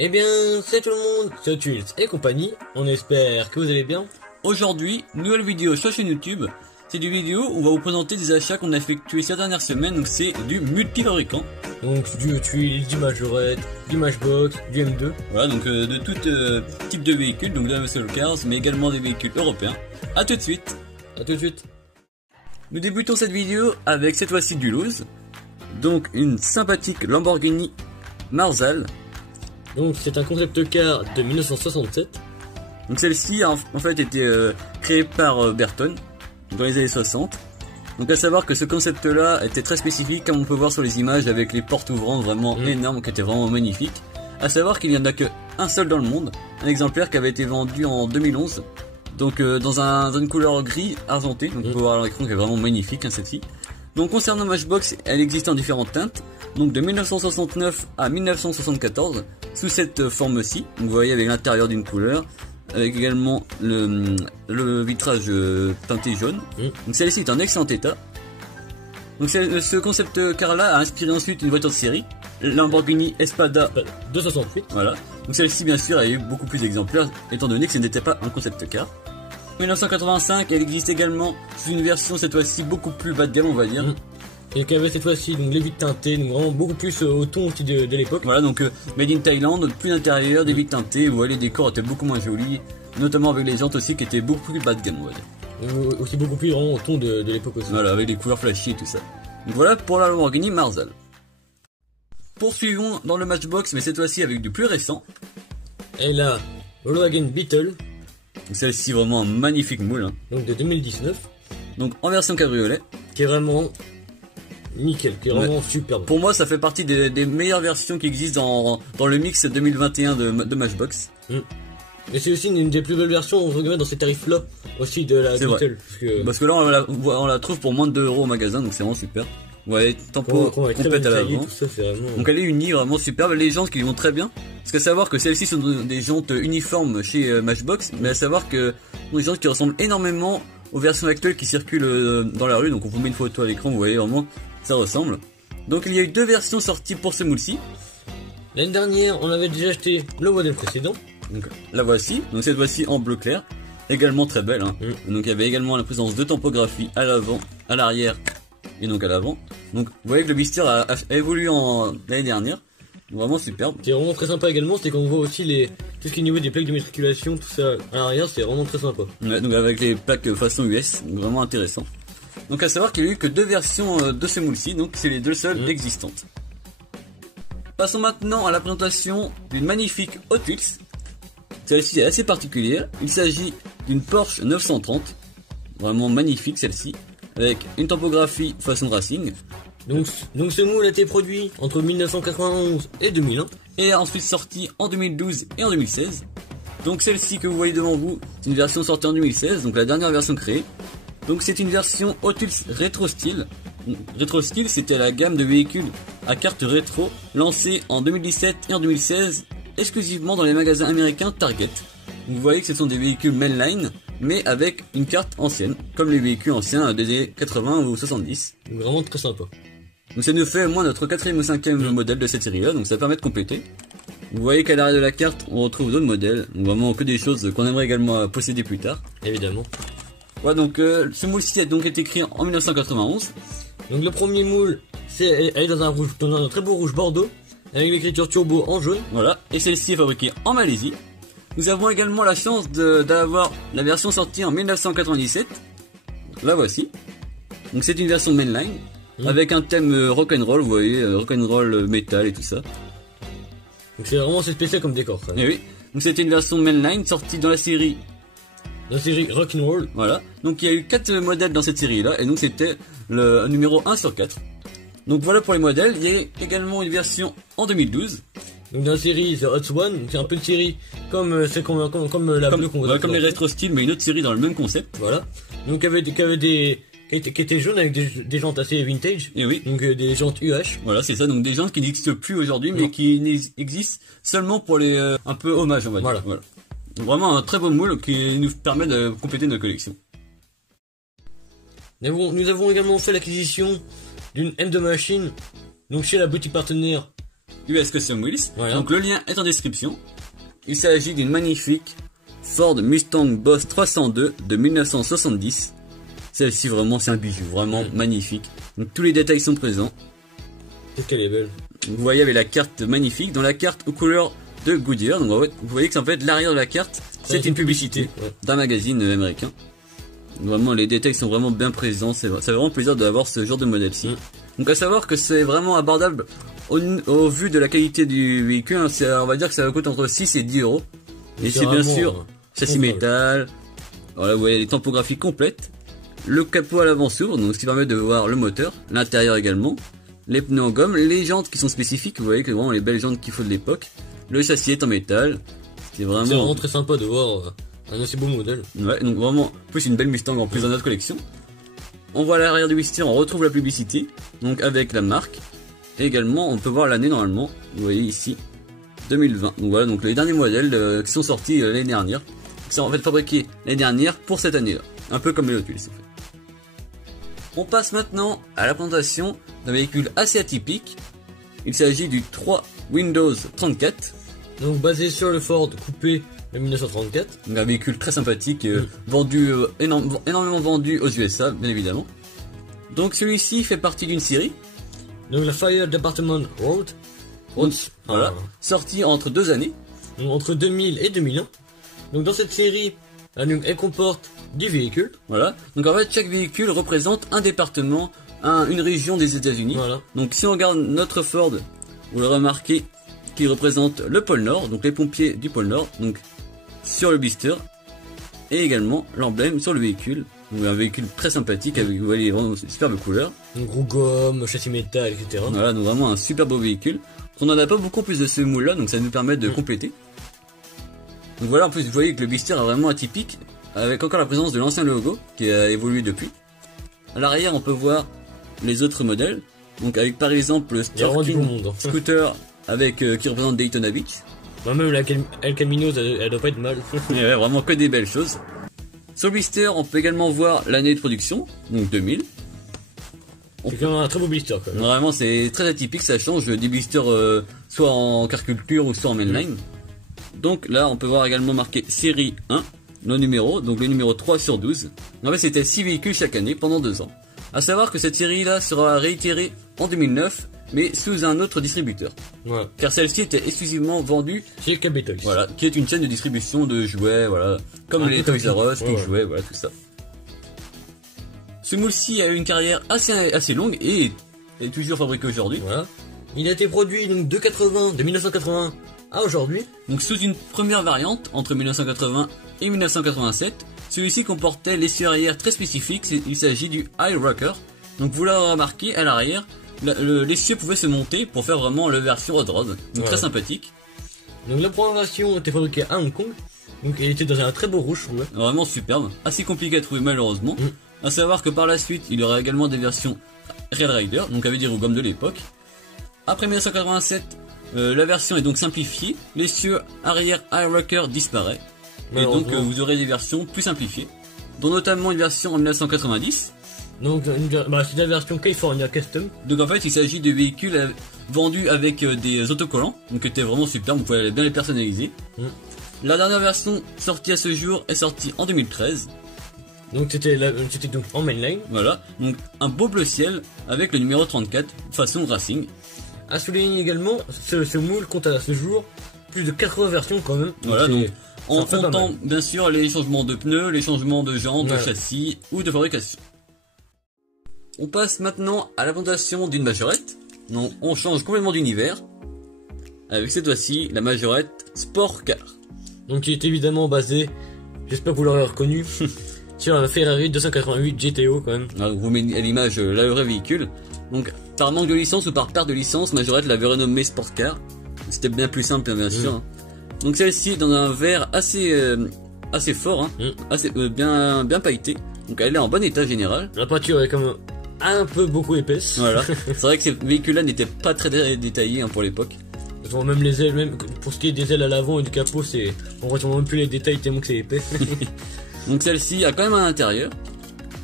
Eh bien, c'est tout le monde, c'est Tuils et compagnie, on espère que vous allez bien. Aujourd'hui, nouvelle vidéo sur chaîne YouTube. C'est des vidéos où on va vous présenter des achats qu'on a effectués ces dernières semaines, donc c'est du multi-fabricant. Donc du Tuils, du Majorette, du Matchbox, du M2. Voilà, donc de tout type de véhicules, donc de la muscle cars, mais également des véhicules européens. A tout de suite. A tout de suite. Nous débutons cette vidéo avec cette fois-ci du loose. Donc une sympathique Lamborghini Marzal. Donc c'est un concept car de 1967. Donc celle-ci a en fait été créée par Burton dans les années 60. Donc à savoir que ce concept là était très spécifique, comme on peut voir sur les images, avec les portes ouvrantes vraiment énormes qui étaient vraiment magnifiques. À savoir qu'il n'y en a qu'un seul dans le monde, un exemplaire qui avait été vendu en 2011. Donc dans une couleur gris argenté, donc on peut voir à l'écran qu'elle est vraiment magnifique celle-ci. Donc concernant Matchbox, elle existe en différentes teintes, donc de 1969 à 1974, sous cette forme-ci. Donc vous voyez avec l'intérieur d'une couleur, avec également le vitrage teinté jaune. Donc celle-ci est en excellent état. Donc ce concept car là a inspiré ensuite une voiture de série, Lamborghini Espada 268. Voilà. Donc celle-ci bien sûr a eu beaucoup plus d'exemplaires, étant donné que ce n'était pas un concept car. 1985, elle existe également sous une version cette fois-ci beaucoup plus bas de gamme, on va dire. Et qui avait cette fois-ci donc les vitres teintées, donc vraiment beaucoup plus au ton aussi de l'époque. Voilà, donc made in Thailand, plus d'intérieur, des vitres teintées, vous voyez les décors étaient beaucoup moins jolis, notamment avec les jantes aussi qui étaient beaucoup plus bas de gamme, on va dire. Aussi beaucoup plus vraiment au ton de l'époque aussi. Voilà, avec les couleurs flashy et tout ça. Donc voilà pour la Lamborghini Marzal. Poursuivons dans le Matchbox, mais cette fois-ci avec du plus récent. Et la Volkswagen Beetle. Donc celle-ci vraiment un magnifique moule. Hein. Donc de 2019. Donc en version cabriolet. Qui est vraiment nickel, qui est vraiment superbe. Pour moi, ça fait partie des meilleures versions qui existent dans le mix 2021 de Matchbox. Et c'est aussi une des plus belles versions dans ces tarifs-là aussi de la Beetle. Parce que là, on la trouve pour moins de 2 € au magasin, donc c'est vraiment super. Ouais, tempo complète à l'avant. Donc elle est unie, vraiment superbe. Les jantes qui vont très bien. Parce qu'à savoir que celles-ci sont des jantes uniformes chez Matchbox, mais à savoir que des jantes qui ressemblent énormément aux versions actuelles qui circulent dans la rue. Donc on vous met une photo à l'écran, vous voyez vraiment ça ressemble. Donc il y a eu 2 versions sorties pour ce moule-ci. L'année dernière, on avait déjà acheté le modèle précédent. Donc la voici. Donc cette fois-ci en bleu clair, également très belle. Hein. Donc il y avait également la présence de typographie à l'avant, à l'arrière et donc à l'avant. Donc vous voyez que le blister a évolué l'année dernière. Vraiment superbe. C'est vraiment très sympa également, c'est qu'on voit aussi tout ce qui est au niveau des plaques d'immatriculation, tout ça à l'arrière, c'est vraiment très sympa. Ouais, donc avec les plaques façon US, donc vraiment intéressant. Donc à savoir qu'il y a eu que 2 versions de ce moule-ci, donc c'est les 2 seules existantes. Passons maintenant à la présentation d'une magnifique Hot Wheels. Celle-ci est assez particulière, il s'agit d'une Porsche 930, vraiment magnifique celle-ci, avec une typographie façon racing. Donc ce moule a été produit entre 1991 et 2001 et ensuite sorti en 2012 et en 2016. Donc celle-ci que vous voyez devant vous, c'est une version sortie en 2016, donc la dernière version créée. Donc c'est une version Hot Wheels Retro Style. Retro Style, c'était la gamme de véhicules à carte rétro lancée en 2017 et en 2016 exclusivement dans les magasins américains Target. Vous voyez que ce sont des véhicules mainline mais avec une carte ancienne, comme les véhicules anciens des années 80 ou 70. Donc vraiment très sympa. Donc ça nous fait au moins notre 4e ou 5e modèle de cette série là, donc ça permet de compléter. Vous voyez qu'à l'arrière de la carte on retrouve d'autres modèles, donc vraiment que des choses qu'on aimerait également posséder plus tard. Évidemment. Ouais, donc ce moule-ci a donc été créé en 1991. Donc le premier moule, elle est dans un très beau rouge bordeaux, avec l'écriture turbo en jaune. Voilà, et celle-ci est fabriquée en Malaisie. Nous avons également la chance d'avoir la version sortie en 1997. La voici. Donc c'est une version mainline, avec un thème rock'n'roll, vous voyez, rock'n'roll métal et tout ça. Donc c'est vraiment spécial comme décor. Ça. Et oui, donc c'était une version mainline sortie dans la série Rock'n'Roll. Voilà, donc il y a eu 4 modèles dans cette série là, et donc c'était le numéro 1 sur 4. Donc voilà pour les modèles. Il y a également une version en 2012. Donc dans la série The Hot One, c'est un peu une série comme la bleue qu'on voit. Comme les Retro Style, mais une autre série dans le même concept. Voilà. Donc qui était jaune avec des jantes assez vintage. Et oui. Donc des jantes UH. Voilà, c'est ça. Donc des jantes qui n'existent plus aujourd'hui, mais qui existent seulement pour les un peu hommages, on va dire. Voilà. Vraiment un très beau moule qui nous permet de compléter notre collection. Nous avons également fait l'acquisition d'une M2 machine, donc chez la boutique partenaire US Custom Wheels. Voilà. Donc le lien est en description. Il s'agit d'une magnifique Ford Mustang Boss 302 de 1970. Celle-ci vraiment c'est un bijou, vraiment magnifique. Donc tous les détails sont présents. Et qu'elle est belle. Vous voyez avec la carte magnifique, dans la carte aux couleurs de Goodyear. Donc vous voyez que c'est en fait l'arrière de la carte, c'est une publicité d'un magazine américain. Vraiment les détails sont vraiment bien présents, ça fait vraiment plaisir d'avoir ce genre de modèle-ci. Donc à savoir que c'est vraiment abordable au vu de la qualité du véhicule, hein, on va dire que ça coûte entre 6 et 10 euros. Et c'est bien sûr châssis métal, voilà, vous voyez les typographies complètes, le capot à l'avant s'ouvre, donc ce qui permet de voir le moteur, l'intérieur également, les pneus en gomme, les jantes qui sont spécifiques, vous voyez que vraiment les belles jantes qu'il faut de l'époque, le châssis est en métal, c'est vraiment très sympa de voir un assez beau modèle. Ouais, donc vraiment, plus une belle Mustang en plus dans notre collection. On voit à l'arrière du Wister, on retrouve la publicité, donc avec la marque. Et également, on peut voir l'année normalement, vous voyez ici, 2020. Donc voilà, donc les derniers modèles qui sont sortis l'année dernière, qui sont en fait fabriqués l'année dernière pour cette année-là. Un peu comme les Lotus, en fait. On passe maintenant à la présentation d'un véhicule assez atypique. Il s'agit du 3 Windows 34. Donc basé sur le Ford coupé de 1934. Donc un véhicule très sympathique, vendu énormément vendu aux USA, bien évidemment. Donc celui-ci fait partie d'une série. Donc la Fire Department Road. Voilà, sorti entre 2 années. Donc, entre 2000 et 2001. Donc dans cette série, elle comporte 10 véhicules. Voilà, donc en fait chaque véhicule représente un département, une région des États-Unis. Voilà. Donc si on regarde notre Ford, vous le remarquez, qui représente le pôle Nord, donc les pompiers du pôle Nord, donc sur le blister, et également l'emblème sur le véhicule. Donc un véhicule très sympathique avec, vous voyez, vraiment superbe couleur. Un gros gomme, châssis métal, etc. Voilà, donc vraiment un super beau véhicule. On n'en a pas beaucoup plus de ce moule là, donc ça nous permet de compléter. Donc voilà, en plus vous voyez que le blister est vraiment atypique, avec encore la présence de l'ancien logo qui a évolué depuis. À l'arrière on peut voir les autres modèles, donc avec par exemple le Storking Scooter avec qui représente Daytona Beach. Bah même la El Camino, elle doit pas être mal. Ouais, vraiment que des belles choses. Sur le blister, on peut également voir l'année de production, donc 2000. C'est quand même un très beau blister quand même. Vraiment, c'est très atypique, ça change des blisters soit en car culture ou soit en mainline. Donc là, on peut voir également marqué série 1, le numéro, donc le numéro 3 sur 12. En fait, c'était 6 véhicules chaque année pendant 2 ans. A savoir que cette série-là sera réitérée en 2009, mais sous un autre distributeur. Ouais. Car celle-ci était exclusivement vendue chez KB Toys. Voilà, qui est une chaîne de distribution de jouets, voilà, comme les Toys R Us, King Jouets, voilà, tout ça. Ce moule-ci a eu une carrière assez longue et est toujours fabriqué aujourd'hui. Voilà. Il a été produit donc de 1980 à aujourd'hui. Donc sous une première variante entre 1980 et 1987, celui-ci comportait l'essieu arrière très spécifique, il s'agit du High Rocker. Donc vous l'avez remarqué, à l'arrière, l'essieu pouvait se monter pour faire vraiment la version hot rod, donc très sympathique. Donc la première version était fabriquée à Hong Kong, donc elle était dans un très beau rouge, ouais. Vraiment superbe, assez compliqué à trouver malheureusement. À savoir que par la suite, il y aura également des versions Red Rider, donc avec des roues gommes de l'époque. Après 1987, la version est donc simplifiée, l'essieu arrière High Rocker disparaît, et donc vous aurez des versions plus simplifiées, dont notamment une version en 1990. Donc c'est la version California Custom. Donc en fait il s'agit de véhicules vendus avec des autocollants, donc qui étaient vraiment superbes, vous pouvez bien les personnaliser. La dernière version sortie à ce jour est sortie en 2013. Donc c'était donc en mainline. Voilà, donc un beau bleu ciel avec le numéro 34 façon racing. À souligner également, ce moule compte à ce jour plus de 80 versions quand même. Voilà, donc en comptant bien sûr les changements de pneus, les changements de jantes, de châssis ou de fabrication. On passe maintenant à la présentation d'une majorette. Donc on change complètement d'univers. Avec cette fois-ci la majorette Sport Car. Donc qui est évidemment basée, j'espère que vous l'aurez reconnu, sur un Ferrari 288 GTO quand même. Alors, vous mettez à l'image le vrai véhicule. Donc par manque de licence ou par perte de licence, Majorette l'avait renommé Sport Car. C'était bien plus simple bien sûr. Hein. Donc celle-ci dans un vert assez fort, hein, assez bien pailleté. Donc elle est en bon état général. La peinture est comme un peu beaucoup épaisse. Voilà. C'est vrai que ces véhicules-là n'étaient pas très détaillés hein, pour l'époque. Même les ailes, même pour ce qui est des ailes à l'avant et du capot, on retrouve même plus les détails tellement que c'est épais. Donc celle-ci a quand même un intérieur.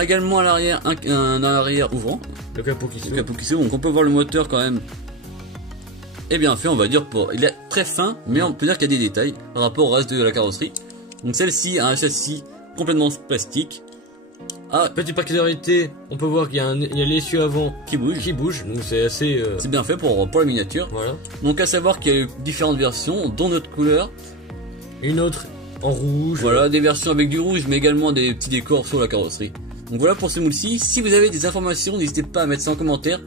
Également à l'arrière un arrière ouvrant. Le capot qui s'ouvre. Donc on peut voir le moteur quand même est bien fait, on va dire. Il est très fin, mais on peut dire qu'il y a des détails par rapport au reste de la carrosserie. Donc celle-ci a un châssis complètement plastique. Ah, petite particularité, on peut voir qu'il y a l'essieu avant qui bouge, donc c'est assez... C'est bien fait pour la miniature. Voilà. Donc à savoir qu'il y a différentes versions, dont notre couleur. Une autre en rouge. Voilà, des versions avec du rouge, mais également des petits décors sur la carrosserie. Donc voilà pour ce moule-ci. Si vous avez des informations, n'hésitez pas à mettre ça en commentaire,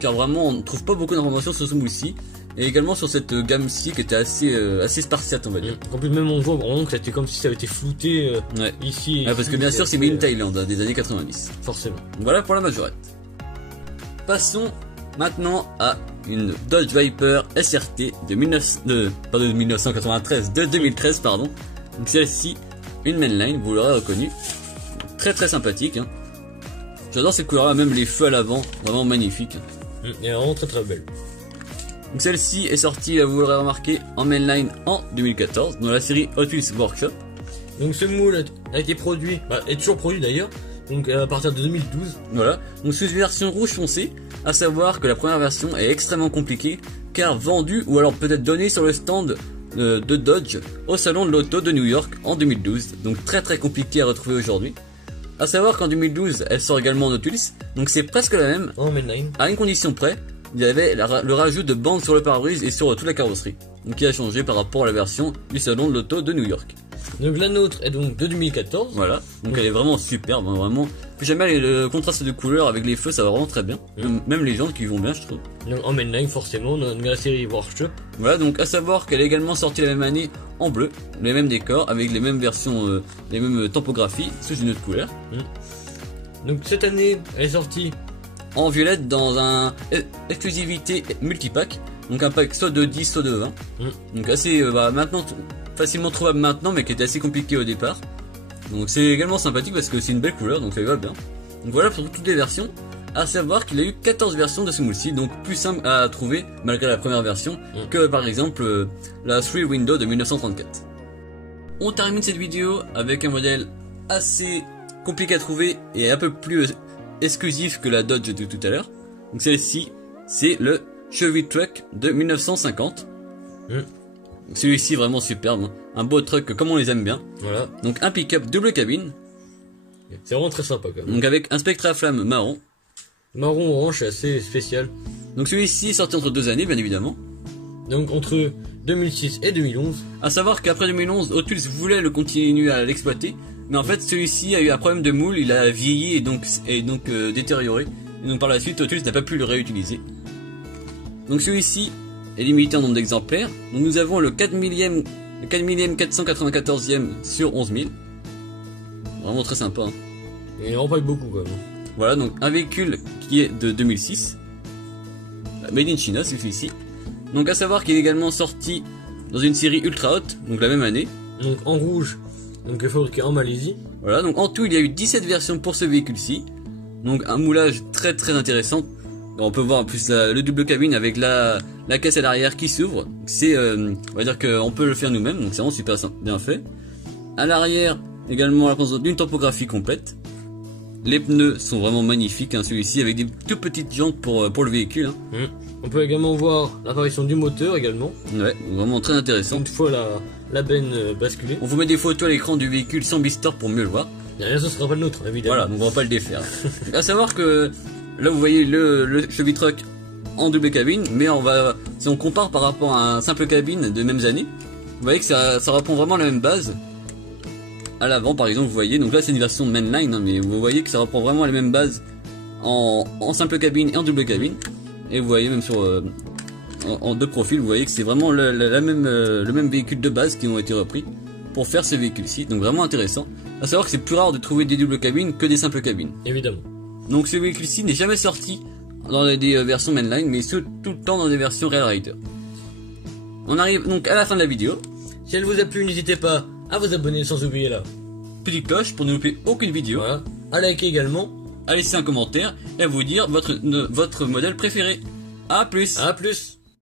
car vraiment on ne trouve pas beaucoup d'informations sur ce moule-ci. Et également sur cette gamme-ci qui était assez spartiate, on va dire. En plus même on voit vraiment que c'était comme si ça avait été flouté ouais. Ici. Ouais, parce que bien sûr c'est made in Thailand, des années 90. Forcément. Donc voilà pour la majorette. Passons maintenant à une Dodge Viper SRT de 2013 pardon. Donc celle-ci, une mainline, vous l'aurez reconnu. Très très sympathique. Hein. J'adore cette couleur là, même les feux à l'avant, vraiment magnifique. Et vraiment très très belle. Donc celle-ci est sortie, vous l'aurez remarqué, en mainline en 2014 dans la série Hot Wheels Workshop. Donc ce moule a été produit, est toujours produit d'ailleurs, donc à partir de 2012. Voilà, donc c'est une version rouge foncé, à savoir que la première version est extrêmement compliquée, car vendue ou alors peut-être donnée sur le stand de Dodge au salon de l'auto de New York en 2012, donc très très compliqué à retrouver aujourd'hui. À savoir qu'en 2012, elle sort également en Hot Wheels, donc c'est presque la même, en mainline, à une condition près. Il y avait le rajout de bandes sur le pare-brise et sur toute la carrosserie, donc qui a changé par rapport à la version du salon de l'auto de New York. Donc la nôtre est donc de 2014. Voilà, donc elle est vraiment superbe, hein, vraiment. Plus jamais le contraste de couleurs avec les feux, ça va vraiment très bien. Même les jantes qui vont bien, je trouve. Donc en mainline forcément, dans la série Workshop. Voilà, donc à savoir qu'elle est également sortie la même année en bleu, les mêmes décors, avec les mêmes versions, les mêmes topographies, sous une autre couleur. Donc cette année, elle est sortie en violette dans un exclusivité multipack, donc un pack soit de 10 soit de 20. Donc assez maintenant facilement trouvable maintenant, mais qui était assez compliqué au départ. Donc c'est également sympathique parce que c'est une belle couleur, donc ça lui va bien. Donc voilà pour toutes les versions. À savoir qu'il y a eu 14 versions de ce moule-ci, donc plus simple à trouver malgré la première version que par exemple la 3 Window de 1934. On termine cette vidéo avec un modèle assez compliqué à trouver et un peu plus exclusif que la Dodge de tout à l'heure. Donc celle-ci, c'est le Chevy Truck de 1950. Celui-ci vraiment superbe, hein. Un beau truck comme on les aime bien. Voilà. Donc un pick-up double cabine. C'est vraiment très sympa quand même. Donc avec un spectre à flamme marron. Marron orange, c'est assez spécial. Donc celui-ci est sorti entre 2 années bien évidemment. Donc entre 2006 et 2011. À savoir qu'après 2011, Hot Wheels voulait le continuer à l'exploiter. Mais en fait celui-ci a eu un problème de moule, il a vieilli et donc détérioré. Et donc par la suite Hot Wheels n'a pas pu le réutiliser. Donc celui-ci est limité en nombre d'exemplaires. Donc nous avons le 4 millième 494e sur 11 000. Vraiment très sympa. Hein. Et il en pas beaucoup quand même. Voilà, donc un véhicule qui est de 2006. Made in China celui-ci. Donc à savoir qu'il est également sorti dans une série Ultra Hot, donc la même année. Donc en rouge, donc fabriqué en Malaisie. Voilà, donc en tout il y a eu 17 versions pour ce véhicule-ci. Donc un moulage très très intéressant. On peut voir en plus le double cabine avec la caisse à l'arrière qui s'ouvre. C'est, on va dire qu'on peut le faire nous-mêmes, donc c'est vraiment super bien fait. À l'arrière, également la présence d'une topographie complète. Les pneus sont vraiment magnifiques, hein, celui-ci, avec des toutes petites jantes pour le véhicule. Hein. On peut également voir l'apparition du moteur également. Ouais, vraiment très intéressant. Une fois la benne basculée. On vous met des photos à l'écran du véhicule sans Bistore pour mieux le voir. Bien sûr, ce sera pas le nôtre, évidemment. Voilà, donc on va pas le défaire. À savoir que là vous voyez le Chevy Truck en double cabine, mais si on compare par rapport à un simple cabine de mêmes années, vous voyez que ça reprend vraiment la même base. À l'avant par exemple vous voyez, donc là c'est une version mainline, hein, mais vous voyez que ça reprend vraiment les mêmes bases en simple cabine et en double cabine. Et vous voyez même sur en deux profils, vous voyez que c'est vraiment le même véhicule de base qui ont été repris pour faire ce véhicule-ci, donc vraiment intéressant. À savoir que c'est plus rare de trouver des doubles cabines que des simples cabines. Évidemment. Donc ce véhicule-ci n'est jamais sorti dans des versions mainline, mais tout le temps dans des versions Rail Rider. On arrive donc à la fin de la vidéo. Si elle vous a plu, n'hésitez pas à vous abonner sans oublier la petite cloche pour ne louper aucune vidéo. Voilà. À liker également. À laisser un commentaire et à vous dire votre modèle préféré. A plus. À plus.